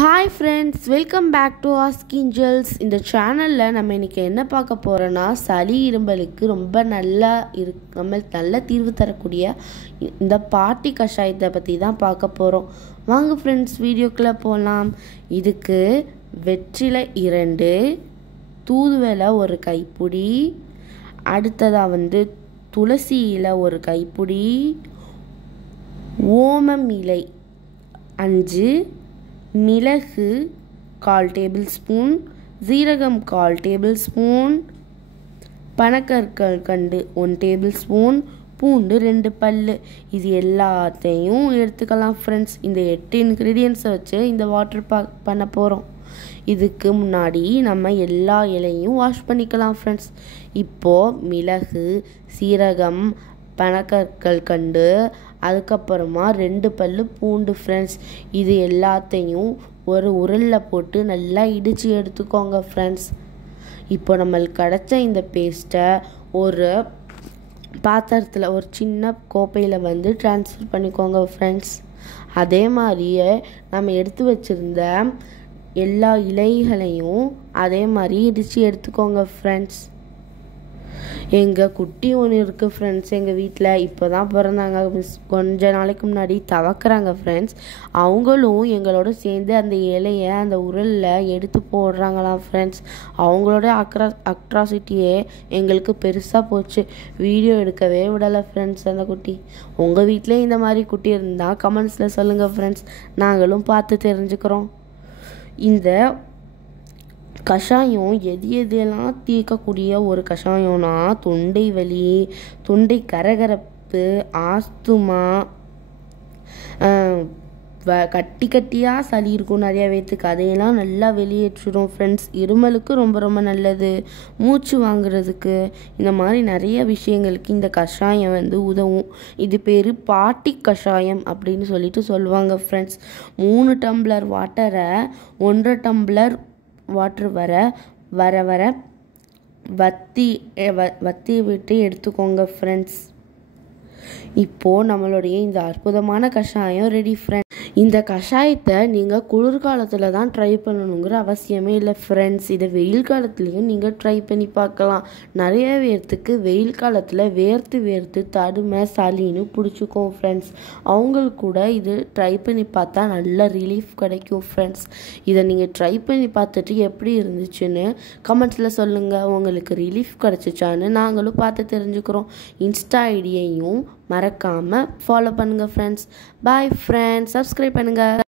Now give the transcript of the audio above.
Hi friends, welcome back to Ask Angels. இந்த சேனலில் நம்ம இன்றைக்கி என்ன பார்க்க போகிறோன்னா சளி இரும்பலுக்கு ரொம்ப நல்ல தீர்வு தரக்கூடிய இந்த பாட்டி கஷாயத்தை பற்றி தான் பார்க்க போகிறோம். வாங்க ஃப்ரெண்ட்ஸ், வீடியோக்குள்ளே போகலாம். இதுக்கு வெற்றிலை 2, தூதுவளை 1 கைப்பிடி, அடுத்ததாக துளசி இலை 1 கைப்பிடி, ஓமம் இலை 5, மிளகு 1/4 டேபிள் ஸ்பூன், சீரகம் 1/4 டேபிள் ஸ்பூன், பனக்கற்கண்டு 1 டேபிள் ஸ்பூன், பூண்டு 2 பல்லு. இது எல்லாத்தையும் எடுத்துக்கலாம் ஃப்ரெண்ட்ஸ். இந்த 8 இன்க்ரீடியன்ஸை வச்சு இந்த வாட்டர் பாக் பண்ண போகிறோம். இதுக்கு முன்னாடி நம்ம எல்லா இலையும் வாஷ் பண்ணிக்கலாம் ஃப்ரெண்ட்ஸ். இப்போது மிளகு, சீரகம், பனக்கற்கண்டு, அதுக்கப்புறமா 2 பல்லு பூண்டு ஃப்ரெண்ட்ஸ். இது எல்லாத்தையும் ஒரு உரலில் போட்டு நல்லா இடித்து எடுத்துக்கோங்க ஃப்ரெண்ட்ஸ். இப்போ நம்மளுக்கு கிடச்ச இந்த பேஸ்ட்டை ஒரு பாத்திரத்தில் ஒரு சின்ன கோப்பையில் ட்ரான்ஸ்ஃபர் பண்ணிக்கோங்க ஃப்ரெண்ட்ஸ். அதே மாதிரியே நம்ம எடுத்து வச்சுருந்த எல்லா இலைகளையும் அதே மாதிரி இடித்து எடுத்துக்கோங்க ஃப்ரெண்ட்ஸ். எங்கள் குட்டி ஒன்று இருக்குது ஃப்ரெண்ட்ஸ். எங்கள் வீட்டில் இப்போ தான் பிறந்தாங்க. கொஞ்ச நாளைக்கு முன்னாடி தவக்குறாங்க ஃப்ரெண்ட்ஸ். அவங்களும் எங்களோட சேர்ந்து அந்த இலையை அந்த உரலில் எடுத்து போடுறாங்களாம் ஃப்ரெண்ட்ஸ். அவங்களோட அட்ராசிட்டியே எங்களுக்கு பெருசாக போச்சு. வீடியோ எடுக்கவே விடலை ஃப்ரெண்ட்ஸ் அந்த குட்டி. உங்கள் வீட்டிலே இந்த மாதிரி குட்டி இருந்தால் கமெண்ட்ஸில் சொல்லுங்கள் ஃப்ரெண்ட்ஸ். நாங்களும் பார்த்து தெரிஞ்சுக்கிறோம். இந்த கஷாயம் எதெல்லாம் தீர்க்கக்கூடிய ஒரு கஷாயம்னா தொண்டை வலி, தொண்டை கரகரப்பு, ஆஸ்துமா, கட்டியாக சளி இருக்கும் நிறையா பேத்துக்கு, அதையெல்லாம் நல்லா வெளியேற்றிடும் ஃப்ரெண்ட்ஸ். இருமலுக்கு ரொம்ப ரொம்ப நல்லது. மூச்சு வாங்குறதுக்கு, இந்த மாதிரி நிறைய விஷயங்களுக்கு இந்த கஷாயம் உதவும். இது பேர் பாட்டி கஷாயம் அப்படின்னு சொல்லுவாங்க ஃப்ரெண்ட்ஸ். 3 டம்ளர் வாட்டரை 1.5 டம்ளர் வாட்டர் வர வத்தி விட்டு எடுத்துக்கோங்க ஃப்ரெண்ட்ஸ். இப்போது நம்மளுடைய இந்த அற்புதமான கஷாயம் ரெடி ஃப்ரெண்ட்ஸ். இந்த கஷாயத்தை நீங்கள் குளிர்காலத்தில் தான் ட்ரை பண்ணணுங்கிற அவசியமே இல்லை ஃப்ரெண்ட்ஸ். இதை வெயில் காலத்துலேயும் நீங்கள் ட்ரை பண்ணி பார்க்கலாம். நிறைய பேர்த்துக்கு வெயில் காலத்தில் வேர்த்து தடுமை சளின்னு பிடிச்சிக்கும் ஃப்ரெண்ட்ஸ். அவங்களுக்கு கூட இது ட்ரை பண்ணி பார்த்தா நல்ல ரிலீஃப் கிடைக்கும் ஃப்ரெண்ட்ஸ். இதை நீங்கள் ட்ரை பண்ணி பார்த்துட்டு எப்படி இருந்துச்சுன்னு கமெண்ட்ஸில் சொல்லுங்கள். உங்களுக்கு ரிலீஃப் கிடச்சிச்சான்னு நாங்களும் பார்த்து தெரிஞ்சுக்கிறோம். இன்ஸ்டா ஐடியையும் மறக்காமல் ஃபாலோ பண்ணுங்கள் ஃப்ரெண்ட்ஸ். பாய் ஃப்ரெண்ட்ஸ், சப்ஸ்கிரைப் பண்ணுங்கள்.